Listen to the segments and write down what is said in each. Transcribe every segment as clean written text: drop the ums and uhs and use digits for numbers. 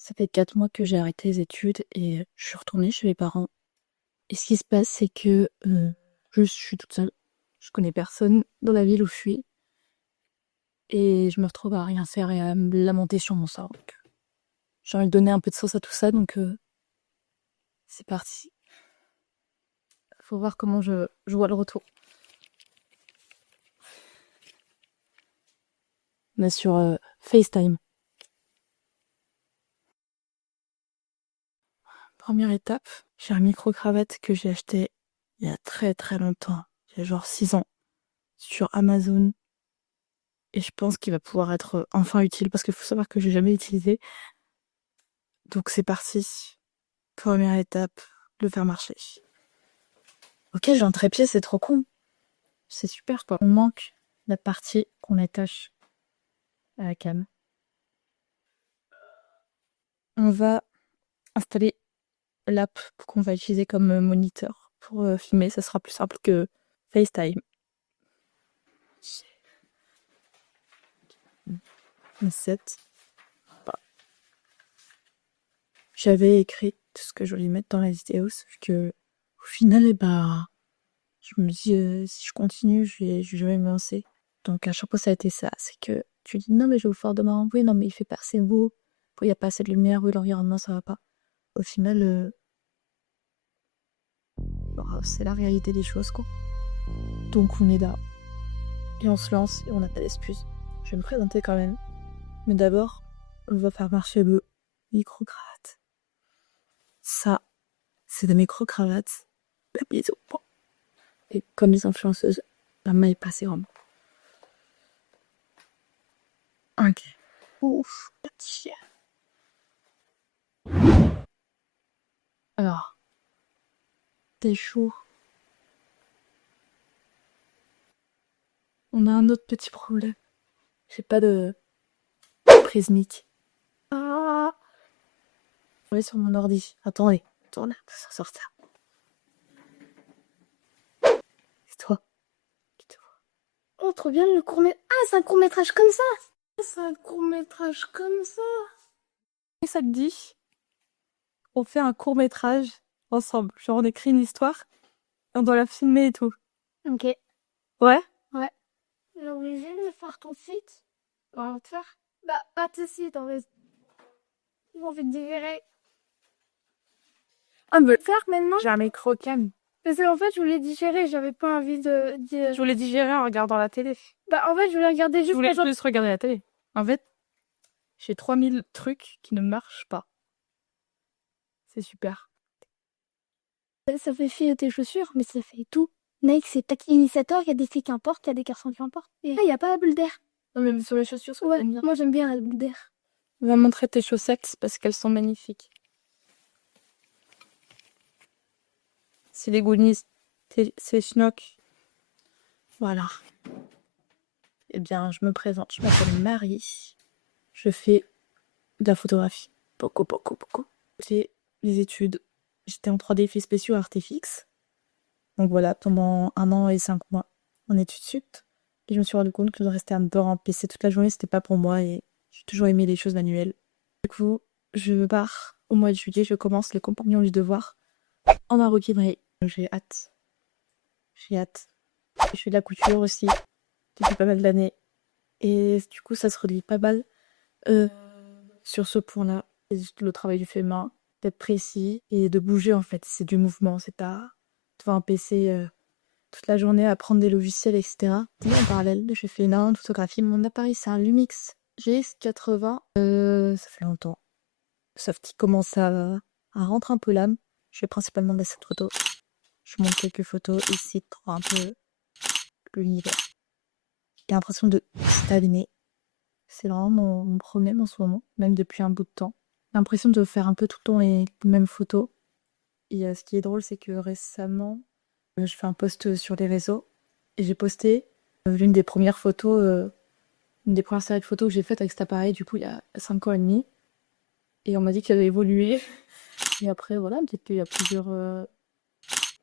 Ça fait 4 mois que j'ai arrêté les études et je suis retournée chez mes parents. Et ce qui se passe, c'est que je suis toute seule. Je connais personne dans la ville où je suis. Et je me retrouve à rien faire et à me lamenter sur mon sort. Donc, j'ai envie de donner un peu de sens à tout ça, donc c'est parti. Faut voir comment je vois le retour. On est sur FaceTime. Première étape, j'ai un micro-cravate que j'ai acheté il y a très très longtemps, il y a genre 6 ans, sur Amazon. Et je pense qu'il va pouvoir être enfin utile parce qu'il faut savoir que j'ai jamais utilisé. Donc c'est parti. Première étape, le faire marcher. Ok, j'ai un trépied, c'est trop con. C'est super quoi. On manque la partie qu'on attache à la cam. On va installer l'app qu'on va utiliser comme moniteur pour filmer. Ça sera plus simple que FaceTime. 7. J'avais écrit tout ce que je voulais mettre dans la vidéo, sauf que au final, je me dis si je continue, je vais jamais me lancer. Donc à chaque fois, ça a été ça. C'est que tu dis non, mais je vais vous faire demain. Oui, non, mais il fait pas assez beau. Il n'y a pas assez de lumière. Oui, l'environnement, ça va pas. Au final, c'est la réalité des choses, quoi. Donc on est là. Et on se lance et on n'a pas d'excuses. Je vais me présenter quand même. Mais d'abord, on va faire marcher le micro-cravate. Ça, c'est des micro-cravates. Bisous. Et comme les influenceuses, la main est passée en bas. Ok. Ouf, petit chien. Alors, t'es chaud. On a un autre petit problème. J'ai pas de prise mic. Ah. Je vais sur mon ordi. Attendez. Attends, ça sort ça. C'est toi. Oh, trop bien le court-métrage. Ah, c'est un court-métrage comme ça. C'est un court-métrage comme ça. Et ça te dit, on fait un court métrage ensemble. Genre on écrit une histoire et on doit la filmer et tout. Ok. Ouais. Ouais. J'ai obligé de faire ton site. On va te faire. Bah, pas de site, en fait. J'ai envie de digérer. Ah, mais Faire maintenant. j'ai un micro cam. Parce qu'en fait, je voulais digérer. J'avais pas envie de. Je voulais digérer en regardant la télé. Bah, en fait, je voulais regarder Je juste voulais les gens. juste regarder la télé. En fait, j'ai 3000 trucs qui ne marchent pas. C'est super. Ça fait filer tes chaussures, mais ça fait tout. Nike, c'est taquet initiateur. Il y a des filles qui importent, il y a des garçons qui importent. Et là, il n'y a pas la bulle d'air. Non, mais sur les chaussures, ça Ouais, t'aime bien. moi j'aime bien la bulle d'air. On va montrer tes chaussettes parce qu'elles sont magnifiques. C'est les Goonies. C'est Schnock. Voilà. Eh bien, je me présente. Je m'appelle Marie. Je fais de la photographie. Beaucoup, beaucoup, beaucoup. J'ai les études. J'étais en 3D effets spéciaux Artefix. Donc voilà, pendant 1 an et 5 mois en études sup. Et je me suis rendu compte que de rester devant un PC toute la journée, c'était pas pour moi et j'ai toujours aimé les choses manuelles. Du coup, je pars au mois de juillet, je commence les compagnons du devoir en maroquinerie. J'ai hâte. J'ai hâte. Je fais de la couture aussi depuis pas mal d'années. Et du coup, ça se relie pas mal sur ce point-là. Le travail du fait main, d'être précis et de bouger en fait. C'est du mouvement, c'est pas devant un PC toute la journée à prendre des logiciels, etc. En parallèle, j'ai fait une photographie. Mon appareil, c'est un Lumix GS80. Ça fait longtemps. Sauf qu'il commence à rentrer un peu l'âme. Je fais principalement de la scène photo. Je monte quelques photos ici pour un peu l'univers. J'ai l'impression de stagner. C'est vraiment mon problème en ce moment, même depuis un bout de temps. J'ai l'impression de faire un peu tout le temps les mêmes photos. Et ce qui est drôle, c'est que récemment, je fais un post sur les réseaux et j'ai posté l'une des premières photos, une des premières séries de photos que j'ai faites avec cet appareil, du coup, il y a 5 ans et demi. Et on m'a dit qu'il avait évolué. Et après, voilà, peut-être qu'il y a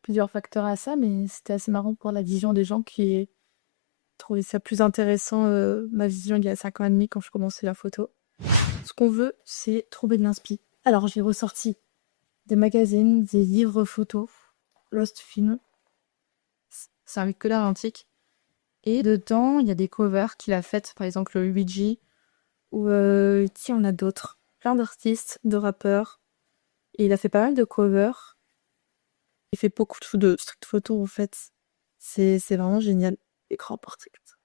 plusieurs facteurs à ça, mais c'était assez marrant pour la vision des gens qui trouvaient ça plus intéressant, ma vision il y a 5 ans et demi quand je commençais la photo. Ce qu'on veut, c'est trouver de l'inspi. Alors j'ai ressorti des magazines, des livres photos, Lost Film. C'est un lecteur antique. Et dedans, il y a des covers qu'il a faites, par exemple le Luigi, ou qui en a d'autres. Plein d'artistes, de rappeurs. Et il a fait pas mal de covers. Il fait beaucoup de street photos en fait. C'est vraiment génial. Des grands portraits comme ça.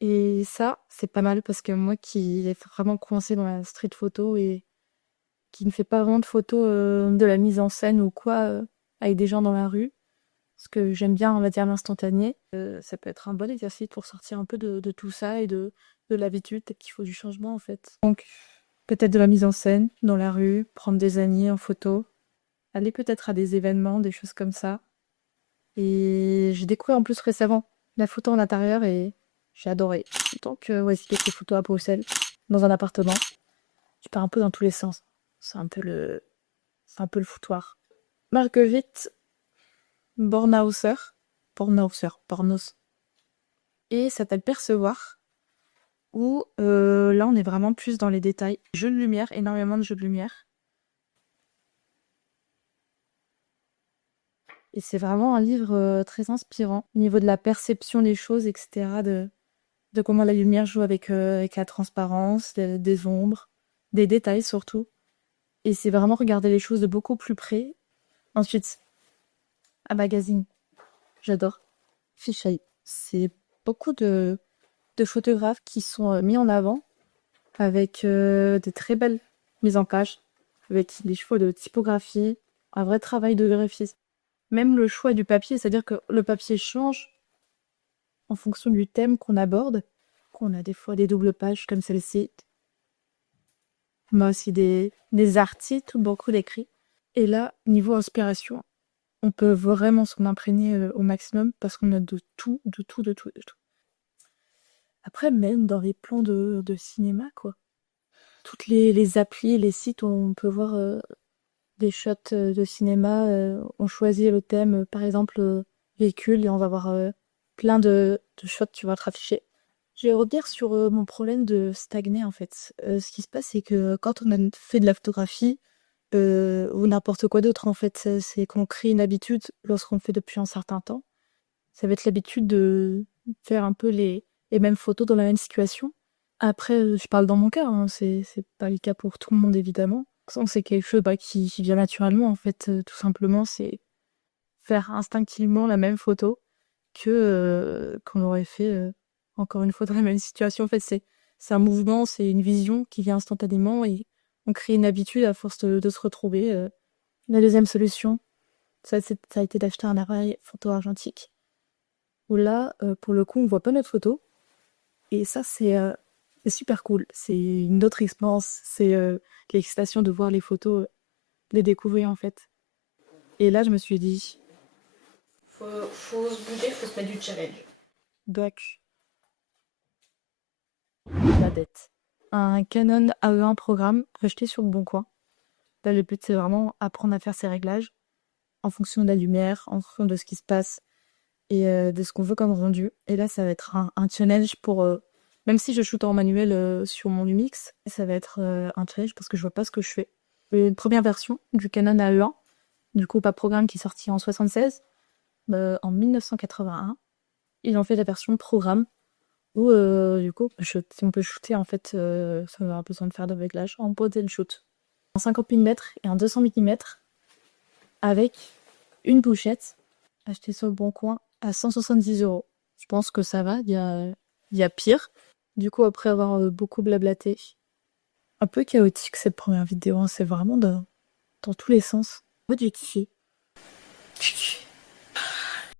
Et ça, c'est pas mal parce que moi qui est vraiment coincée dans la street photo et qui ne fait pas vraiment de photos de la mise en scène ou quoi avec des gens dans la rue, parce que j'aime bien, on va dire, l'instantané, ça peut être un bon exercice pour sortir un peu de tout ça et de l'habitude. Peut-être qu'il faut du changement en fait. Donc, peut-être de la mise en scène dans la rue, prendre des amis en photo, aller peut-être à des événements, des choses comme ça. Et j'ai découvert en plus récemment la photo en intérieur et j'ai adoré. Donc, ouais, c'est des photos à Bruxelles, dans un appartement. Tu pars un peu dans tous les sens. C'est un peu le foutoir. Marguerite Bornhauser. Bornos. Et ça s'appelle Percevoir. Où là, on est vraiment plus dans les détails. Jeux de lumière, énormément de jeux de lumière. Et c'est vraiment un livre très inspirant au niveau de la perception des choses, etc. De comment la lumière joue avec la transparence, des ombres, des détails surtout. Et c'est vraiment regarder les choses de beaucoup plus près. Ensuite, un magazine. J'adore. Fisheye. C'est beaucoup de photographes qui sont mis en avant avec des très belles mises en page, avec des choix de typographie, un vrai travail de graphisme. Même le choix du papier, c'est-à-dire que le papier change en fonction du thème qu'on aborde. On a des fois des doubles pages comme celle-ci. On a aussi des articles, beaucoup d'écrits. Et là, niveau inspiration, on peut vraiment s'en imprégner au maximum parce qu'on a de tout, de tout, de tout, de tout. Après, même dans les plans de cinéma, quoi. Toutes les applis, les sites où on peut voir des shots de cinéma, on choisit le thème, par exemple, véhicule, et on va voir plein de shots qui vont être affichés. Je vais revenir sur mon problème de stagner, en fait. Ce qui se passe, c'est que quand on a fait de la photographie, ou n'importe quoi d'autre, en fait, c'est qu'on crée une habitude lorsqu'on le fait depuis un certain temps. Ça va être l'habitude de faire un peu les mêmes photos dans la même situation. Après, je parle dans mon cas, hein, c'est pas le cas pour tout le monde évidemment. C'est quelque chose, bah, qui vient naturellement en fait, tout simplement, c'est faire instinctivement la même photo que, qu'on aurait fait, encore une fois dans la même situation. En fait, c'est un mouvement, c'est une vision qui vient instantanément et on crée une habitude à force de se retrouver, La deuxième solution, ça a été d'acheter un appareil photo argentique où là, pour le coup, on voit pas notre photo et ça, c'est super cool. C'est une autre expérience, c'est, l'excitation de voir les photos, les découvrir, en fait. Et là, je me suis dit: «Faut se bouger, faut se mettre du challenge». Donc, la dette. Un Canon AE1 programme acheté sur le Bon Coin. Là, le but, c'est vraiment apprendre à faire ses réglages en fonction de la lumière, en fonction de ce qui se passe et de ce qu'on veut comme rendu. Et là, ça va être un challenge pour... même si je shoot en manuel sur mon Lumix, ça va être un challenge parce que je vois pas ce que je fais. Une première version du Canon AE1, du coup pas programme, qui est sorti en 76, en 1981. Ils ont fait la version programme où du coup on peut shooter en fait, ça va besoin de faire de réglage en point and shoot. En 50 mm et en 200 mm avec une pochette achetée sur le Bon Coin à 170 €. Je pense que ça va, il y a pire. Du coup, après avoir beaucoup blablaté, un peu chaotique cette première vidéo, hein, c'est vraiment dans tous les sens. En fait, j'ai kiffé.